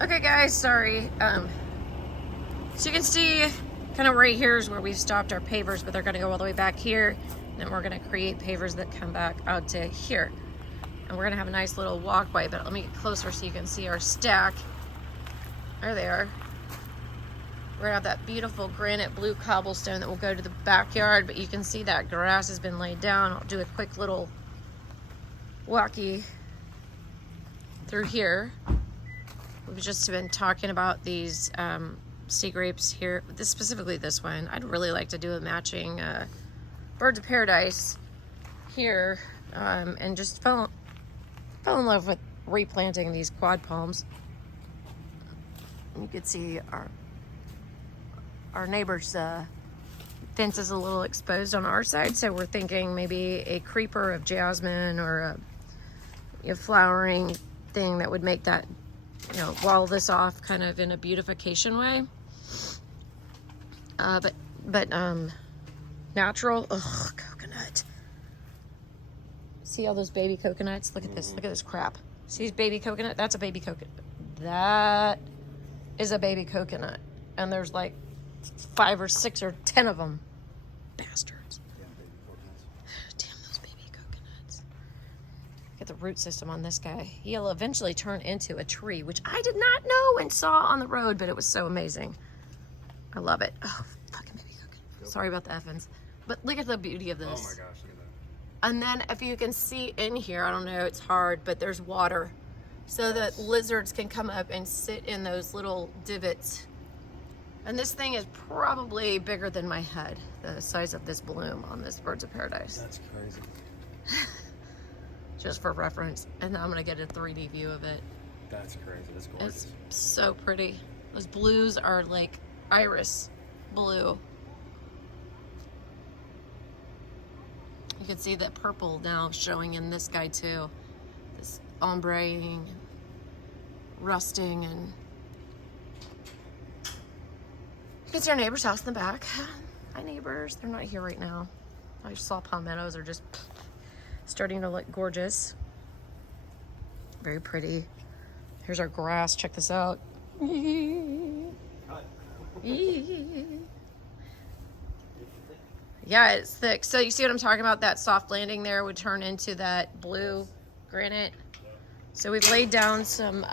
Okay, guys, sorry. So you can see kind of right here is where we've stopped our pavers, but they're going to go all the way back here. And then we're going to create pavers that come back out to here. And we're going to have a nice little walkway, but let me get closer so you can see our stack. There they are. We're going to have that beautiful granite blue cobblestone that will go to the backyard, but you can see that grass has been laid down. I'll do a quick little walkie through here. We've just been talking about these sea grapes here, specifically this one. I'd really like to do a matching birds of paradise here, and just fell in love with replanting these quad palms. You can see our neighbor's fence is a little exposed on our side, so we're thinking maybe a creeper of jasmine or a flowering thing that would make that, wall this off kind of in a beautification way. But natural. Ugh, coconut. See all those baby coconuts? Look at this. Look at this crap. See these baby coconut? That's a baby coconut. That is a baby coconut. And there's like 5 or 6 or 10 of them. Bastards. Damn those baby coconuts. Look at the root system on this guy. He'll eventually turn into a tree, which I did not know and saw on the road, but it was so amazing. I love it. Oh, fucking baby coconut. Sorry about the effins. But look at the beauty of this. Oh my gosh, look at that. And then if you can see in here, I don't know, it's hard, but there's water. So that lizards can come up and sit in those little divots. And this thing is probably bigger than my head, the size of this bloom on this Birds of Paradise. That's crazy. Just for reference. And I'm gonna get a 3D view of it. That's crazy. That's gorgeous. It's so pretty. Those blues are like iris blue. You can see that purple now showing in this guy too. This ombreing, rusting, and you can see our neighbor's house in the back. Hi neighbors, they're not here right now. I just saw palmettos are just starting to look gorgeous. Very pretty. Here's our grass, check this out. Yeah, it's thick. So you see what I'm talking about? That soft landing there would turn into that blue granite. So we've laid down some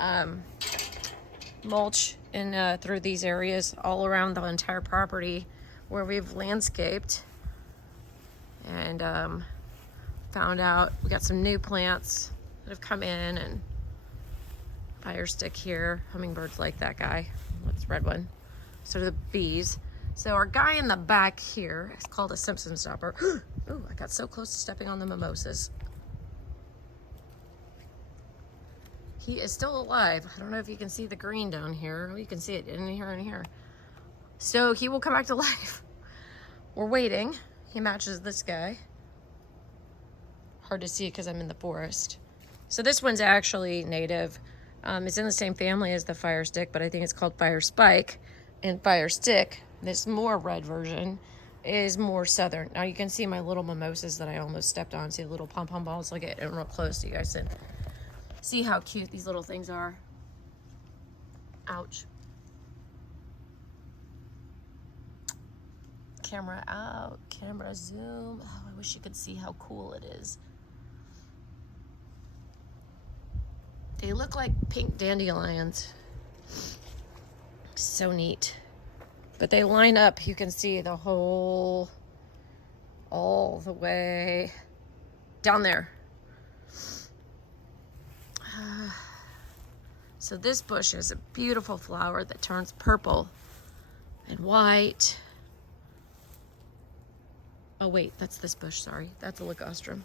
mulch in through these areas all around the entire property where we've landscaped, and found out we got some new plants that have come in, and fire stick here. Hummingbirds like that guy. Let's red one. So do the bees. So our guy in the back here is called a Simpson stopper. Ooh, I got so close to stepping on the mimosas. He is still alive. I don't know if you can see the green down here. Oh, you can see it in here and here. So he will come back to life. We're waiting. He matches this guy. Hard to see because I'm in the forest. So this one's actually native. It's in the same family as the fire stick, but I think it's called fire spike. And fire stick, this more red version, is more southern. Now you can see my little mimosas that I almost stepped on. See the little pom-pom balls? I'll get in real close so you guys can see how cute these little things are. Ouch. Camera out, camera zoom. Oh, I wish you could see how cool it is. They look like pink dandelions. So neat. But they line up, you can see the whole, all the way down there. So this bush is a beautiful flower that turns purple and white. Oh wait, that's this bush, sorry. That's a ligustrum.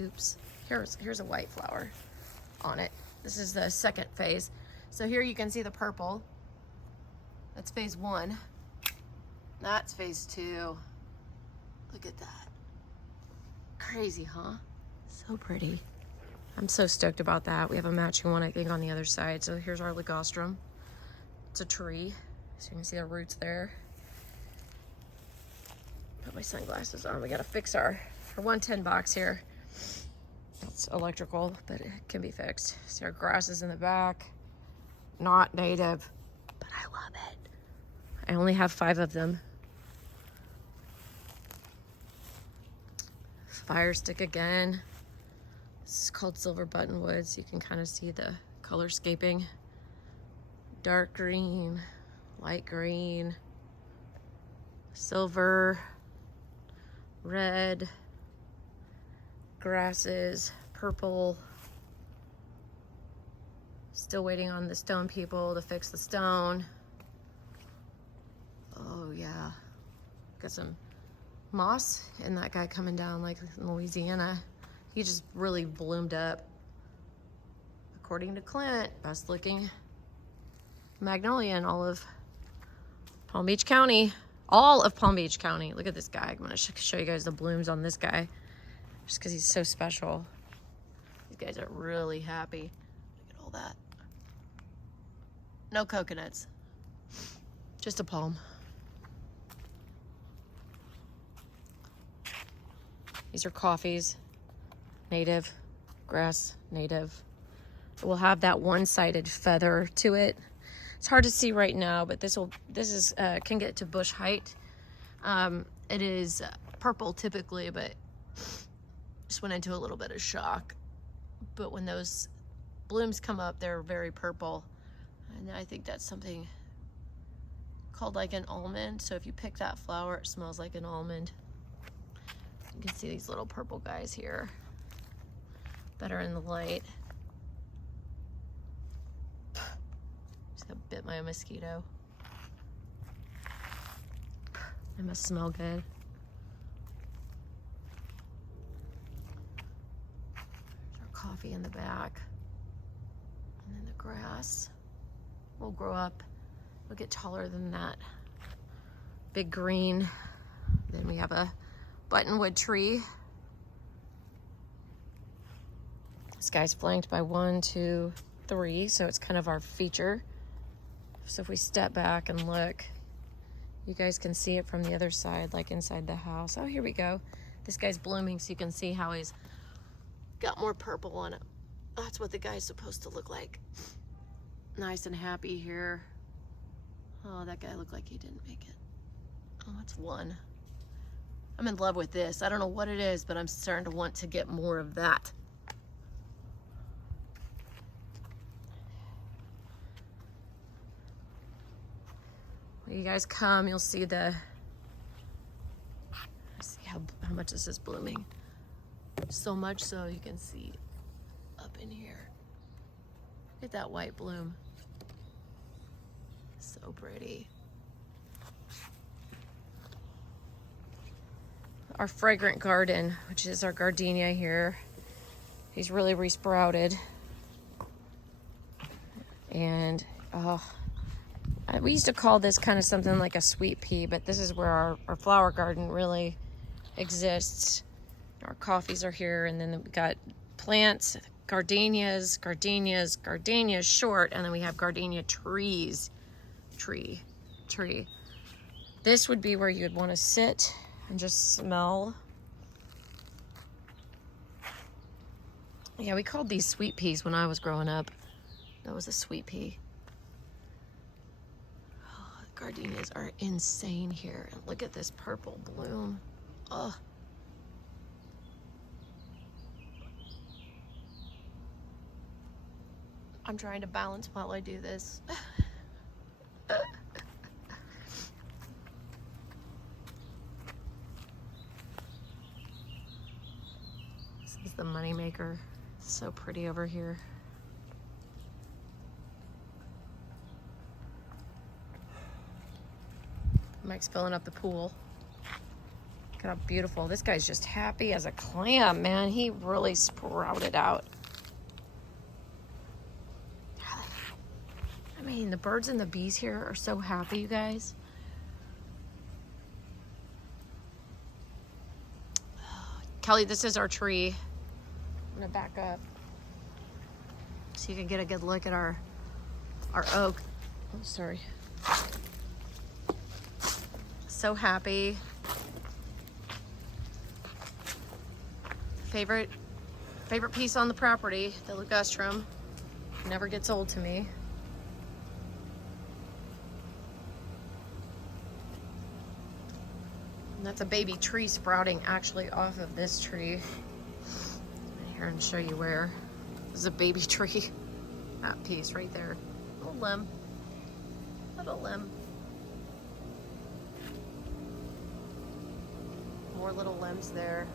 Oops. Here's a white flower on it. This is the second phase. So here you can see the purple. That's phase 1. That's phase 2. Look at that. Crazy, huh? So pretty. I'm so stoked about that. We have a matching one, I think, on the other side. So here's our ligustrum. It's a tree. So you can see the roots there. Put my sunglasses on. We gotta fix our 110 box here. It's electrical, but it can be fixed. See our grass is in the back. not native, but I love it. I only have 5 of them. Fire stick again. This is called silver buttonwood, so you can kind of see the color scaping. Dark green, light green, silver, red, grasses, purple. Still waiting on the stone people to fix the stone. Oh yeah, got some moss and that guy coming down like in Louisiana. He just really bloomed up. According to Clint, best looking magnolia in all of Palm Beach County. All of Palm Beach County. Look at this guy. I'm gonna show you guys the blooms on this guy just because he's so special. These guys are really happy. Look at all that. No coconuts, just a palm. These are coffees, native, grass, native. It will have that one-sided feather to it. It's hard to see right now, but this is can get to bush height. It is purple typically, but just went into a little bit of shock. But when those blooms come up, they're very purple, and I think that's something called like an almond. So if you pick that flower, it smells like an almond. You can see these little purple guys here, better in the light. Just got bit by a mosquito. They must smell good. There's our coffee in the back. And then the grass will grow up. We'll get taller than that. Big green. Then we have a buttonwood tree. This guy's flanked by 1, 2, 3, so it's kind of our feature. So if we step back and look, you guys can see it from the other side, like inside the house. Oh, here we go. This guy's blooming, so you can see how he's got more purple on it. That's what the guy's supposed to look like. Nice and happy here. Oh, that guy looked like he didn't make it. Oh, that's one. I'm in love with this. I don't know what it is, but I'm starting to want to get more of that. When you guys come, you'll see see how much this is blooming. So much so you can see up in here. Look at that white bloom. So pretty. Our fragrant garden, which is our gardenia here. He's really resprouted. And we used to call this kind of something like a sweet pea, but this is where our flower garden really exists. Our coffees are here, and then we got plants, gardenias short, and then we have gardenia trees. Tree. This would be where you'd want to sit and just smell. Yeah, we called these sweet peas when I was growing up. That was a sweet pea. Oh, the gardenias are insane here. And look at this purple bloom. Oh. I'm trying to balance while I do this. This is the moneymaker. It's so pretty over here. Mike's filling up the pool. Look how beautiful. This guy's just happy as a clam, man. He really sprouted out. I mean, the birds and the bees here are so happy, you guys. Kelly, this is our tree. I'm gonna back up so you can get a good look at our oak. Oh, sorry. So happy. Favorite piece on the property, the ligustrum. Never gets old to me. And that's a baby tree sprouting actually off of this tree. Right here and show you where. This is a baby tree. That piece right there. Little limb. Little limb. More little limbs there.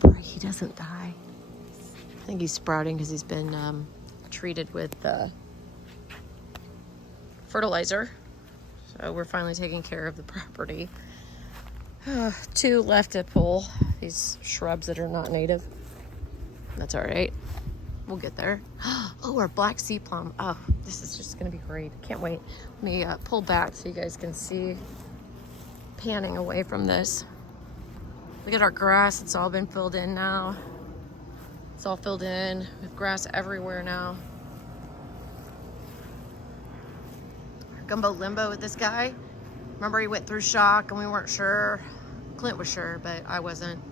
Pray he doesn't die. I think he's sprouting because he's been treated with fertilizer. So we're finally taking care of the property. 2 left to pull. These shrubs that are not native. That's all right. We'll get there. Oh, our black sea plum. Oh, this is just gonna be great. Can't wait. Let me pull back so you guys can see, panning away from this. Look at our grass. It's all been filled in now. It's all filled in with grass everywhere now. Our gumbo limbo with this guy. Remember he went through shock and we weren't sure. Clint was sure, but I wasn't.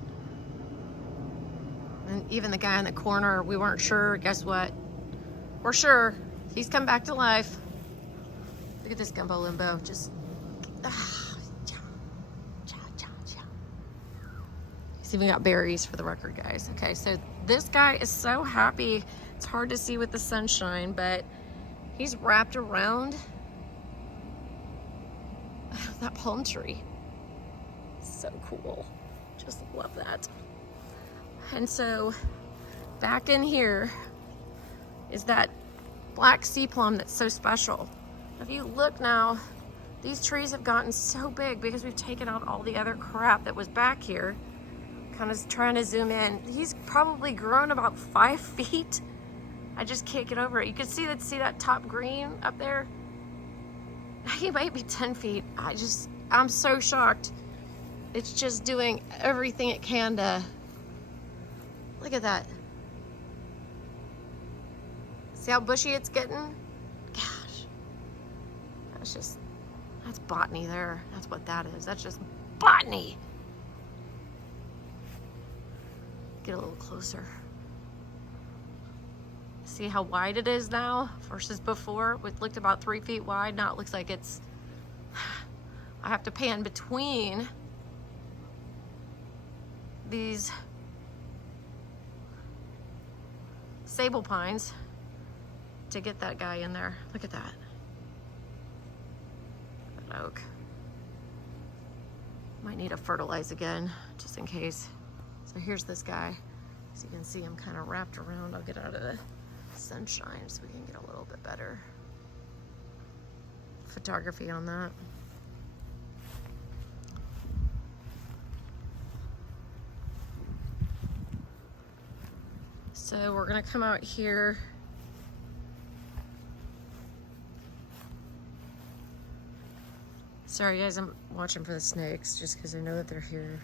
And even the guy in the corner, we weren't sure. Guess what? We're sure. He's come back to life. Look at this gumbo limbo. Just... He's even got berries for the record, guys. Okay, so this guy is so happy. It's hard to see with the sunshine, but he's wrapped around that palm tree. So cool. Just love that. And so back in here is that black sea plum that's so special. If you look now, these trees have gotten so big because we've taken out all the other crap that was back here. Kind of trying to zoom in. He's probably grown about 5 feet. I just can't get over it. You can see that top green up there? He might be 10 feet. I'm so shocked. It's just doing everything it can to... Look at that. See how bushy it's getting? Gosh. That's botany there. That's what that is. That's just botany. Get a little closer. See how wide it is now versus before? It looked about 3 feet wide. Now it looks like it's... I have to pan between these sable pines to get that guy in there. Look at that. That oak. Might need to fertilize again, just in case. So here's this guy. So you can see him kind of wrapped around. I'll get out of the sunshine so we can get a little bit better photography on that. So we're gonna come out here. Sorry guys, I'm watching for the snakes just because I know that they're here.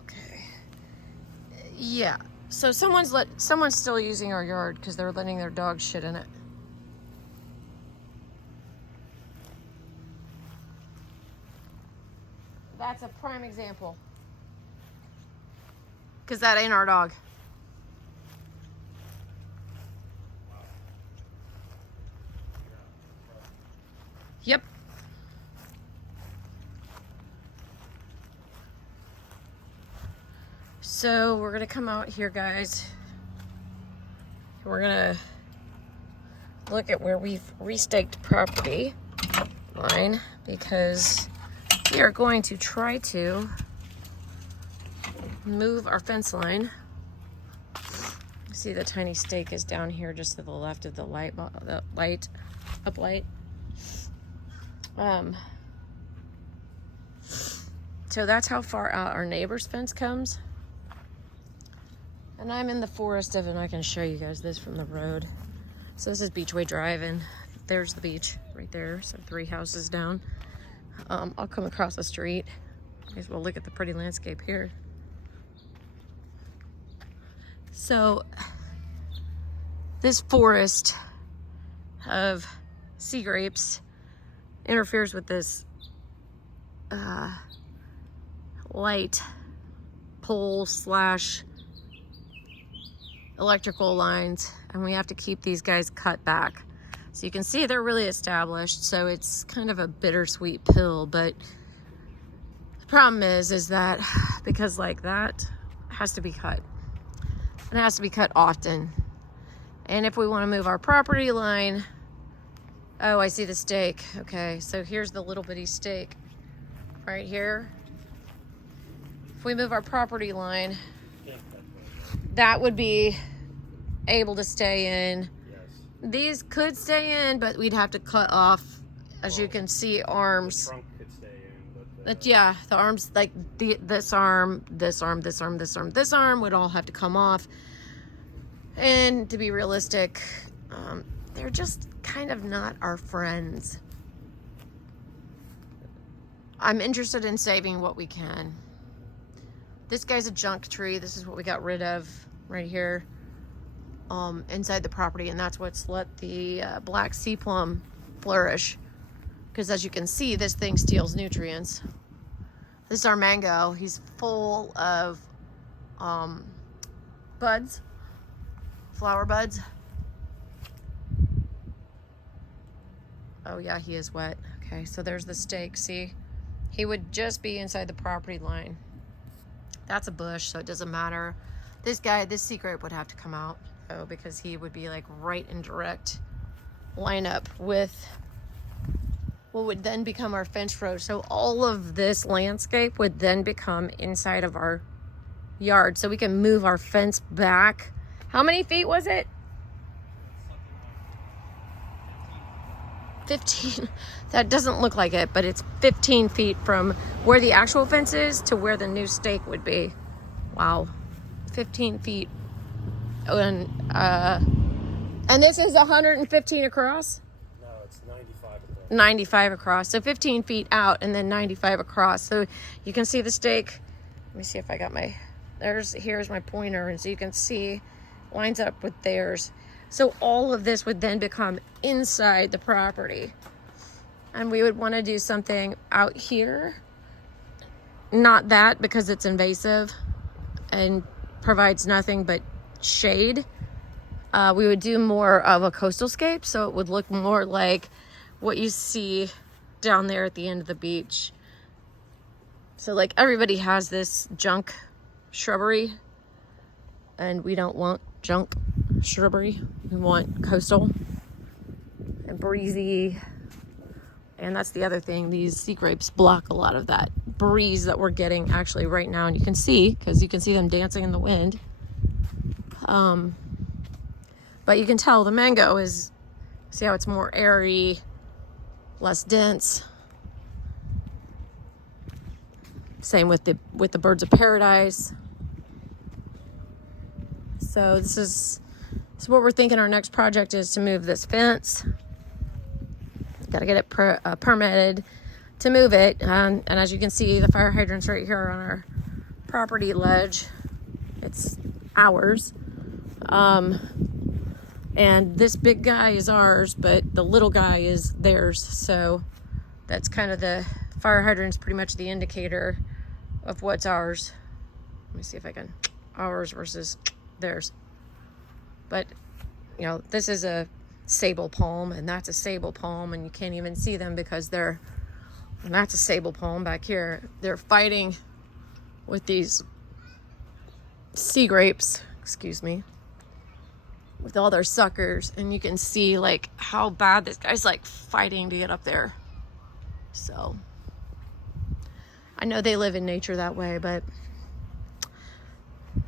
Okay. Yeah. So someone's still using our yard because they're letting their dog shit in it. That's a prime example. Because that ain't our dog. Yep. So we're gonna come out here, guys. We're gonna look at where we've restaked property line because we are going to try to move our fence line. See the tiny stake is down here just to the left of the light uplight. So that's how far out our neighbor's fence comes. And I'm in the forest of, and I can show you guys this from the road. So this is Beachway Drive, and there's the beach right there. So 3 houses down. I'll come across the street. You guys will look at the pretty landscape here. So this forest of sea grapes interferes with this light pole / electrical lines, and we have to keep these guys cut back. So you can see they're really established. So it's kind of a bittersweet pill, but the problem is that because like that has to be cut, and it has to be cut often. And if we want to move our property line, oh, I see the stake. Okay, so here's the little bitty stake right here. If we move our property line, that would be able to stay in. Yes. These could stay in, but we'd have to cut off, as you can see, arms. The trunk could stay in, But yeah, the arms, like this arm, this arm, this arm, this arm, this arm would all have to come off. And to be realistic, they're just kind of not our friends. I'm interested in saving what we can. This guy's a junk tree. This is what we got rid of right here inside the property, and that's what's let the black sea plum flourish. Because as you can see, this thing steals nutrients. This is our mango. He's full of buds, flower buds. Oh yeah, he is wet. Okay, so there's the stake. See, he would just be inside the property line. That's a bush, so it doesn't matter. This guy, this sea grape would have to come out though, because he would be like right in direct lineup with what would then become our fence road. So all of this landscape would then become inside of our yard, so we can move our fence back. How many feet was it? 15. That doesn't look like it, but it's 15 feet from where the actual fence is to where the new stake would be. Wow, 15 feet. And this is 115 across? No, it's 95 across. 95 across, so 15 feet out and then 95 across. So you can see the stake. Let me see if I got my, here's my pointer, and so you can see lines up with theirs. So all of this would then become inside the property. And we would want to do something out here. Not that, because it's invasive and provides nothing but shade. We would do more of a coastal scape, so it would look more like what you see down there at the end of the beach. So like everybody has this junk shrubbery, and we don't want junk shrubbery. We want coastal and breezy. And that's the other thing, these sea grapes block a lot of that breeze that we're getting actually right now, and you can see, because you can see them dancing in the wind. But you can tell the mango is, see how it's more airy, less dense. Same with the birds of paradise. So this is what we're thinking. Our next project is to move this fence. Got to get it permitted to move it. And as you can see, the fire hydrant's right here on our property ledge. It's ours. And this big guy is ours, but the little guy is theirs. So that's kind of the fire hydrant's pretty much the indicator of what's ours. Let me see if I can, ours versus theirs. But you know, this is a sable palm, and that's a sable palm, and you can't even see them because and that's a sable palm back here. They're fighting with these sea grapes, excuse me, with all their suckers, and you can see like how bad this guy's like fighting to get up there. So I know they live in nature that way, but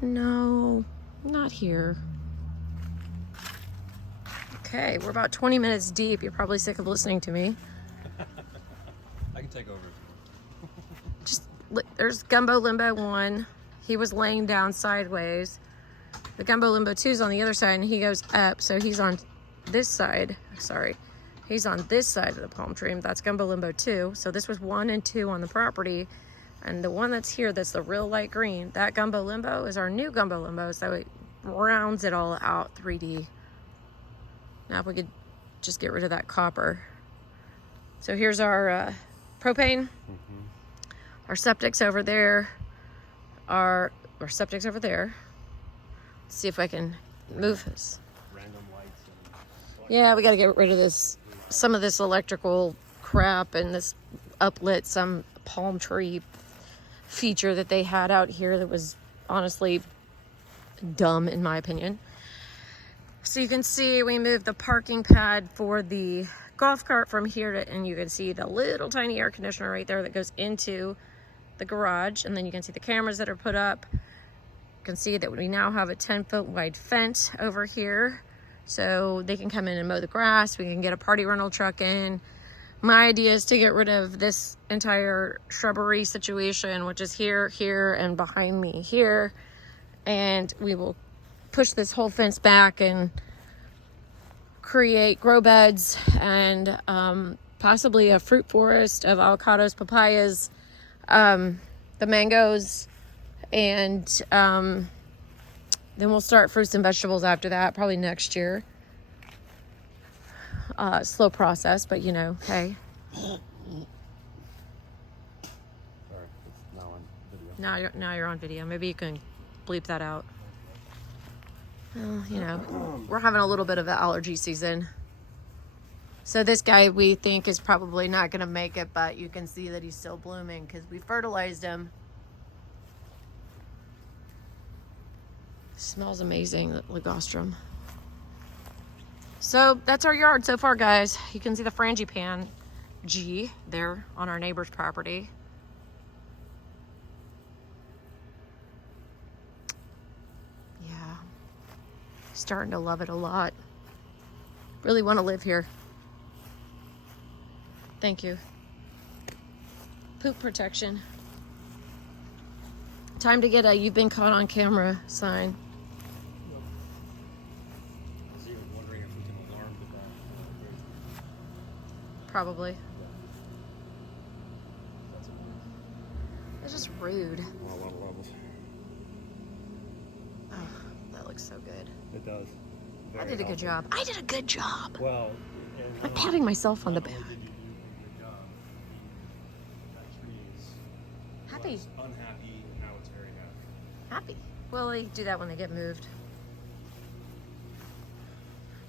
no, not here. Okay, we're about 20 minutes deep. You're probably sick of listening to me. I can take over. Just there's Gumbo Limbo 1. He was laying down sideways. The Gumbo Limbo 2 is on the other side, and he goes up, so he's on this side. Sorry, he's on this side of the palm tree. That's Gumbo Limbo 2. So this was 1 and 2 on the property, and the one that's here, that's the real light green, that Gumbo Limbo is our new Gumbo Limbo. So it rounds it all out 3D. Now if we could just get rid of that copper. So here's our propane. Our septic's over there. Our septic's over there. Let's see if I can move this. Random lights and Yeah, we got to get rid of this, some of this electrical crap and this uplit, some palm tree feature that they had out here that was honestly dumb in my opinion. So you can see we moved the parking pad for the golf cart from here to, and you can see the little tiny air conditioner right there that goes into the garage. And then you can see the cameras that are put up. You can see that we now have a 10-foot wide fence over here. So they can come in and mow the grass. We can get a party rental truck in. My idea is to get rid of this entire shrubbery situation, which is here, here, and behind me here. And we will push this whole fence back and create grow beds and possibly a fruit forest of avocados, papayas, the mangoes, and then we'll start fruits and vegetables after that, probably next year. Slow process, but you know, hey. Sorry, it's now on video. Now you're on video. Maybe you can bleep that out. You know, we're having a little bit of an allergy season. So this guy we think is probably not going to make it, but you can see that he's still blooming because we fertilized him. Smells amazing, the ligustrum. So that's our yard so far, guys. You can see the frangipani G there on our neighbor's property. Yeah, starting to love it a lot. Really want to live here. Thank you. Poop protection. Time to get a "you've been caught on camera" sign. I was even wondering if we can alarm the dog. Probably. That's It's just rude. on a lot of levels. Oh, that looks so good. It does. I did a good job. I did a good job. Well, I'm patting myself on the back. Did you do a good job? That tree is Happy. was unhappy. Now it's very happy. Happy. Well, they do that when they get moved.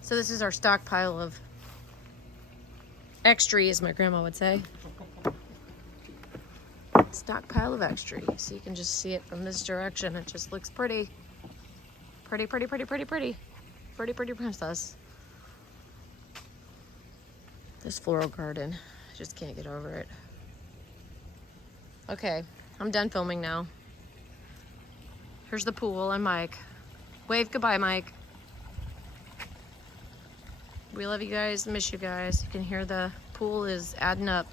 So this is our stockpile of extra, as my grandma would say. Stockpile of extra. So you can just see it from this direction. It just looks pretty. Pretty, pretty, pretty, pretty, pretty. Pretty, pretty princess. This floral garden. I just can't get over it. Okay, I'm done filming now. Here's the pool and Mike. Wave goodbye, Mike. We love you guys, miss you guys. You can hear the pool is adding up.